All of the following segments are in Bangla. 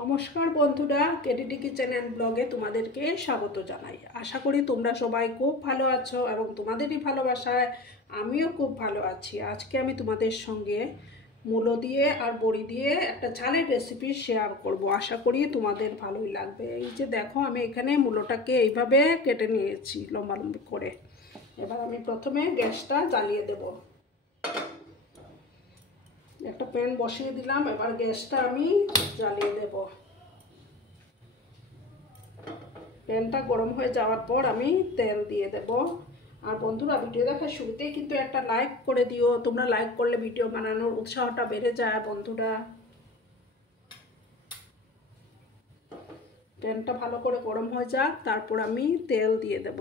নমস্কার বন্ধুরা, কেডিডি কিচেন অ্যান্ড ব্লগে তোমাদেরকে স্বাগত জানাই। আশা করি তোমরা সবাই খুব ভালো আছো এবং তোমাদেরই ভালোবাসায় আমিও খুব ভালো আছি। আজকে আমি তোমাদের সঙ্গে মূলো দিয়ে আর বড়ি দিয়ে একটা ঝালের রেসিপি শেয়ার করব। আশা করি তোমাদের ভালোই লাগবে। এই যে দেখো, আমি এখানে মূলোটাকে এইভাবে কেটে নিয়েছি লম্বা লম্বি করে। এবার আমি প্রথমে গ্যাসটা জ্বালিয়ে দেব। একটা প্যান বসিয়ে দিলাম, এবার গ্যাসটা আমি জ্বালিয়ে দেব। প্যানটা গরম হয়ে যাওয়ার পর আমি তেল দিয়ে দেব। আর বন্ধুরা, ভিডিও দেখার শুরুতেই কিন্তু একটা লাইক করে দিও। তোমরা লাইক করলে ভিডিও বানানোর উৎসাহটা বেড়ে যায় বন্ধুরা। প্যানটা ভালো করে গরম হয়ে যাক, তারপর আমি তেল দিয়ে দেব।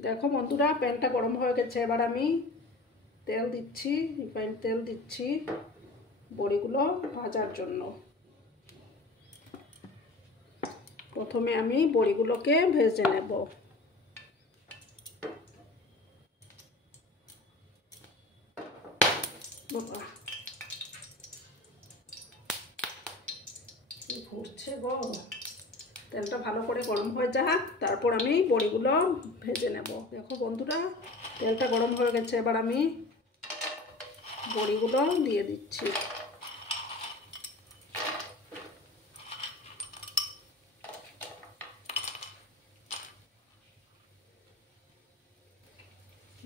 দেখো বন্ধুরা, প্যানটা গরম হয়ে গেছে। এবার আমি তেল দিচ্ছি, রিফাইন্ড তেল দিচ্ছি বড়িগুলো ভাজার জন্য। প্রথমে আমি বড়িগুলোকে ভেজে নেব। ঘুরছে গো। তেলটা ভালো করে গরম হয়ে যাক, তারপর আমি বড়িগুলো ভেজে নেব। দেখো বন্ধুরা, তেলটা গরম হয়ে গেছে। এবার আমি বড়িগুলো দিয়ে দিচ্ছি।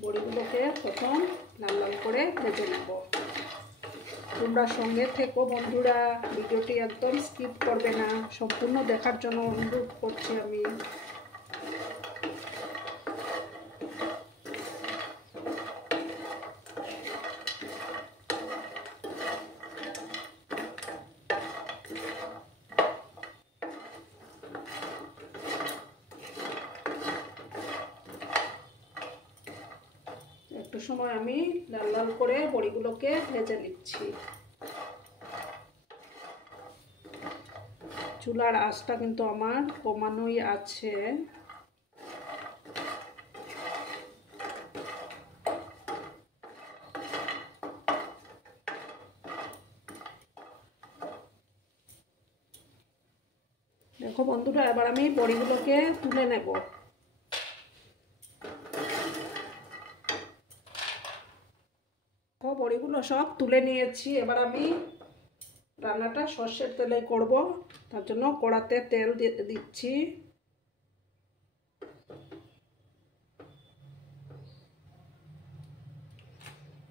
বড়িগুলোকে প্রথম লাল লাল করে ভেজে নেব। তোমরা সঙ্গে থেকো বন্ধুরা, ভিডিওটি একদম স্কিপ করবে না, সম্পূর্ণ দেখার জন্য অনুরোধ করছি আমি। একটু সময় আমি লাল লাল করে বড়িগুলোকে ভেজে নিচ্ছি। চুলার আঁচটা কিন্তু আমার কমানোই আছে। দেখো বন্ধুরা, এবার আমি বড়িগুলোকে তুলে নেব। বড়িগুলো সব তুলে নিয়েছি। এবার আমি রান্নাটা সর্ষের তেলে করব, তার জন্য কড়াতে তেল দিচ্ছি।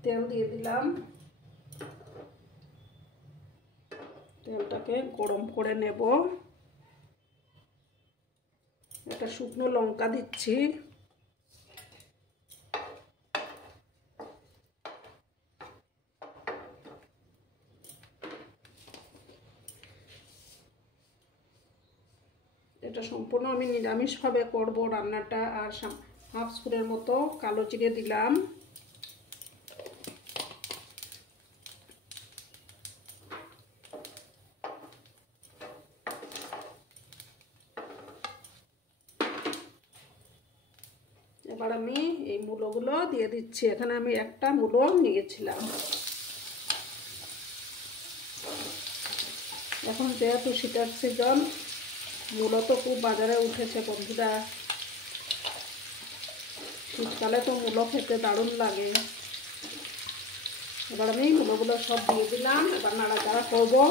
তেল দিয়ে দিলাম। তেলটাকে গরম করে নেব। একটা শুকনো লঙ্কা দিচ্ছি। এটা সম্পূর্ণ আমি নিরামিষভাবে করব রান্নাটা। আর হাফ স্পুনের মতো কালো জিরে দিলাম। এবার আমি এই মূলোগুলো দিয়ে দিচ্ছি। এখানে আমি একটা মূলো নিয়েছিলাম। এখন যেহেতু শীতের সিজন, মূলো তো খুব বাজারে উঠেছে বন্ধুরা। শীতকালে তো মূলো খেতে দারুণ লাগে। এবার আমি মূলোগুলো সব দিয়ে দিলাম। এবার নাড়াচাড়া করবো।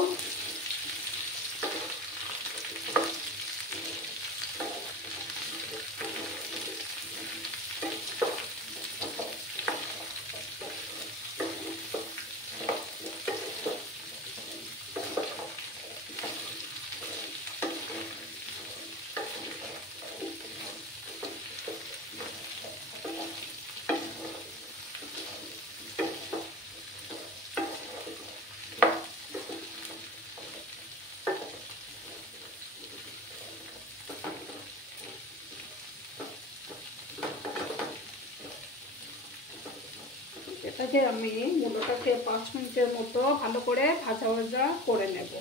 এটাকে আমি মূলোটাকে 5 মিনিটের মতো ভালো করে ভাজা ভাজা করে নেব।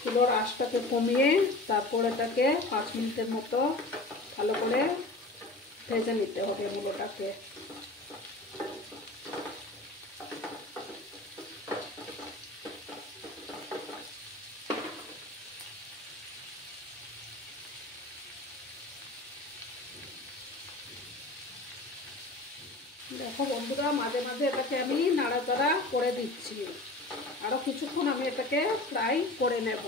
চুলোর আঁচটাকে কমিয়ে তারপর এটাকে 5 মিনিটের মতো ভালো করে ভেজে নিতে হবে মূলোটাকে। দেখো বন্ধুরা, মাঝে মাঝে এটাকে আমি নাড়াচাড়া করে দিচ্ছি। আরও কিছুক্ষণ আমি এটাকে ফ্রাই করে নেব,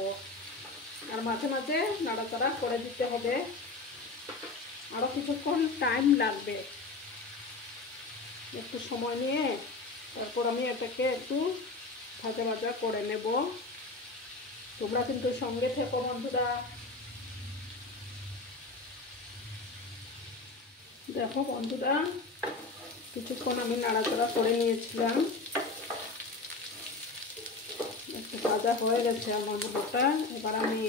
আর মাঝে মাঝে নাড়াচাড়া করে দিতে হবে। আরও কিছুক্ষণ টাইম লাগবে, একটু সময় নিয়ে তারপর আমি এটাকে একটু ভাজা ভাজা করে নেব। তোমরা কিন্তু সঙ্গে থেকো বন্ধুরা। দেখো বন্ধুরা, কিছুক্ষণ আমি নাড়াচাড়া করে নিয়েছিলাম, একটু ভাজা হয়ে গেছে আমার মোটাটা। এবার আমি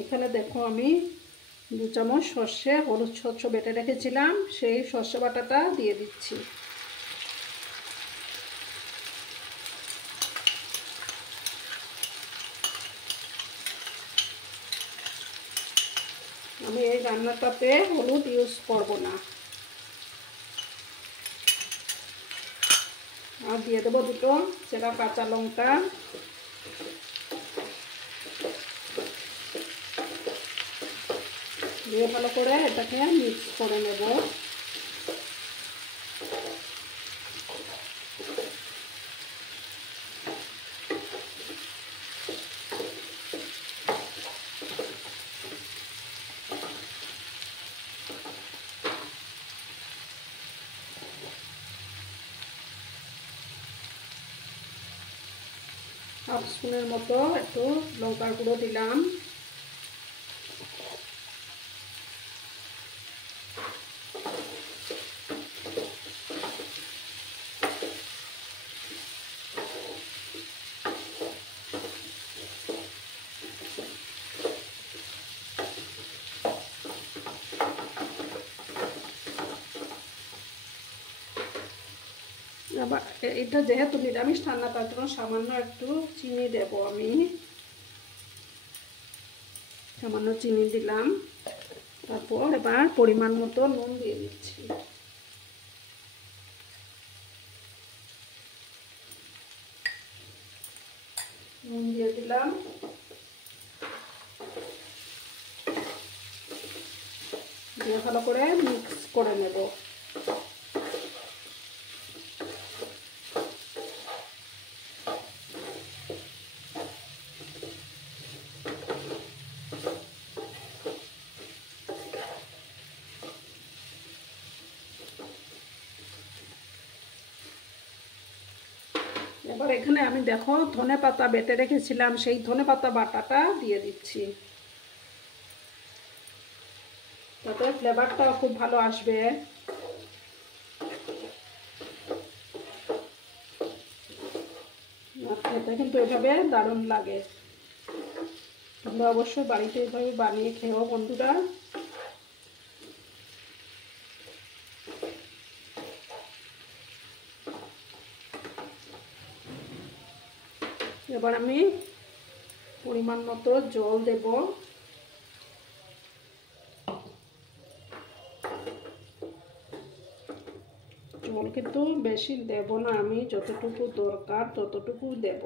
এখানে দেখো আমি 2 চামচ সর্ষে হলুদ সর্ষে বেটে রেখেছিলাম, সেই সর্ষে বাটাটা দিয়ে দিচ্ছি। আমি এই রান্নাটাতে হলুদ ইউজ করব না। আর দিয়ে দেবো 2 চেরা কাঁচা লঙ্কা। দিয়ে ভালো করে এটাকে মিক্স করে নেব। হাফ স্পুনের মতো একটু লঙ্কার গুঁড়ো দিলাম। আবার এটা যেহেতু নিরামিষ রান্না, তার জন্য সামান্য একটু চিনি দেব। আমি সামান্য চিনি দিলাম। তারপর এবার পরিমাণ মতো নুন দিয়ে দিচ্ছি। নুন দিয়ে দিলাম। দিয়ে ভালো করে মিক্স করে নেব। এবার এখানে আমি দেখো ধনেপাতা বেটে রেখেছিলাম, সেই ধনেপাতা বাটাটা দিয়ে দিচ্ছি। তাতে ফ্লেভারটাও খুব ভালো আসবে। খেতে কিন্তু এভাবে দারুণ লাগে। তোমরা অবশ্যই বাড়িতে এভাবে বানিয়ে খেও বন্ধুরা। এবার আমি পরিমাণ মতো জল দেব। জল কিন্তু বেশি দেব না, আমি যতটুকু দরকার ততটুকু দেব।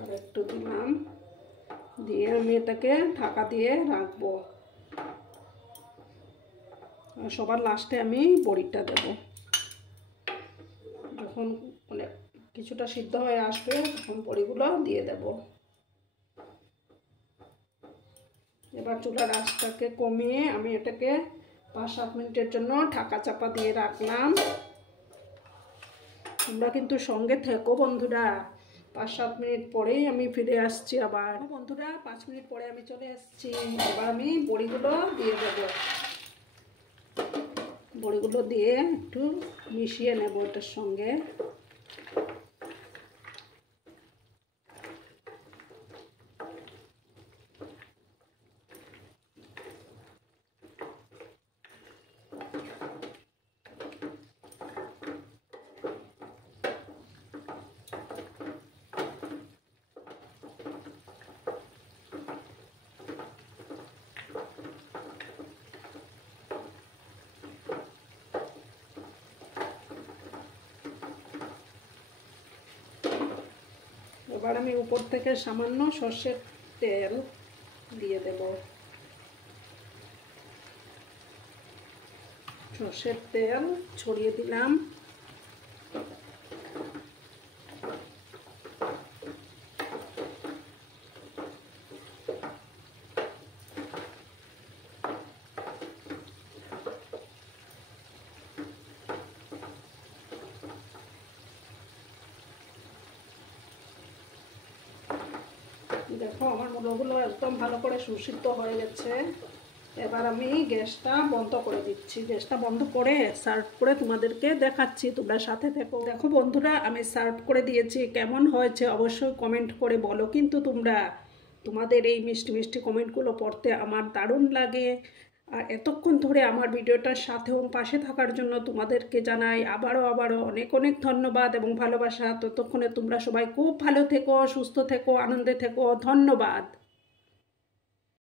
আর একটু দিলাম, দিয়ে আমি এটাকে ঢাকা দিয়ে রাখবো। আর সবার লাস্টে আমি বড়িটা দেব। যখন মানে কিছুটা সিদ্ধ হয়ে আসবে তখন বড়িগুলো দিয়ে দেব। এবার চুলার আঁচটাকে কমিয়ে আমি এটাকে 5-7 মিনিটের জন্য ঢাকা চাপা দিয়ে রাখলাম। তোমরা কিন্তু সঙ্গে থেকো বন্ধুরা। 5-7 মিনিট পরেই আমি ফিরে আসছি। আবার বন্ধুরা 5 মিনিট পরে আমি চলে আসছি। এবার আমি বড়িগুলো দিয়ে দেব। বড়িগুলো দিয়ে একটু মিশিয়ে নেব এটার সঙ্গে। এবার আমি উপর থেকে সামান্য সর্ষের তেল দিয়ে দেব। সর্ষের তেল ছড়িয়ে দিলাম। দেখো আমার মূলোগুলো একদম ভালো করে সুসিদ্ধ হয়ে গেছে। এবার আমি গ্যাসটা বন্ধ করে দিচ্ছি। গ্যাসটা বন্ধ করে সার্ভ করে তোমাদেরকে দেখাচ্ছি, তোমরা সাথে থেকো। দেখো বন্ধুরা, আমি সার্ভ করে দিয়েছি। কেমন হয়েছে অবশ্যই কমেন্ট করে বলো কিন্তু তোমরা। তোমাদের এই মিষ্টি মিষ্টি কমেন্টগুলো পড়তে আমার দারুণ লাগে। আর এতক্ষণ ধরে আমার ভিডিওটার সাথেও পাশে থাকার জন্য তোমাদেরকে জানাই আবারও অনেক অনেক ধন্যবাদ এবং ভালোবাসা। ততক্ষণে তোমরা সবাই খুব ভালো থেকো, সুস্থ থেকো, আনন্দে থেকো। ধন্যবাদ।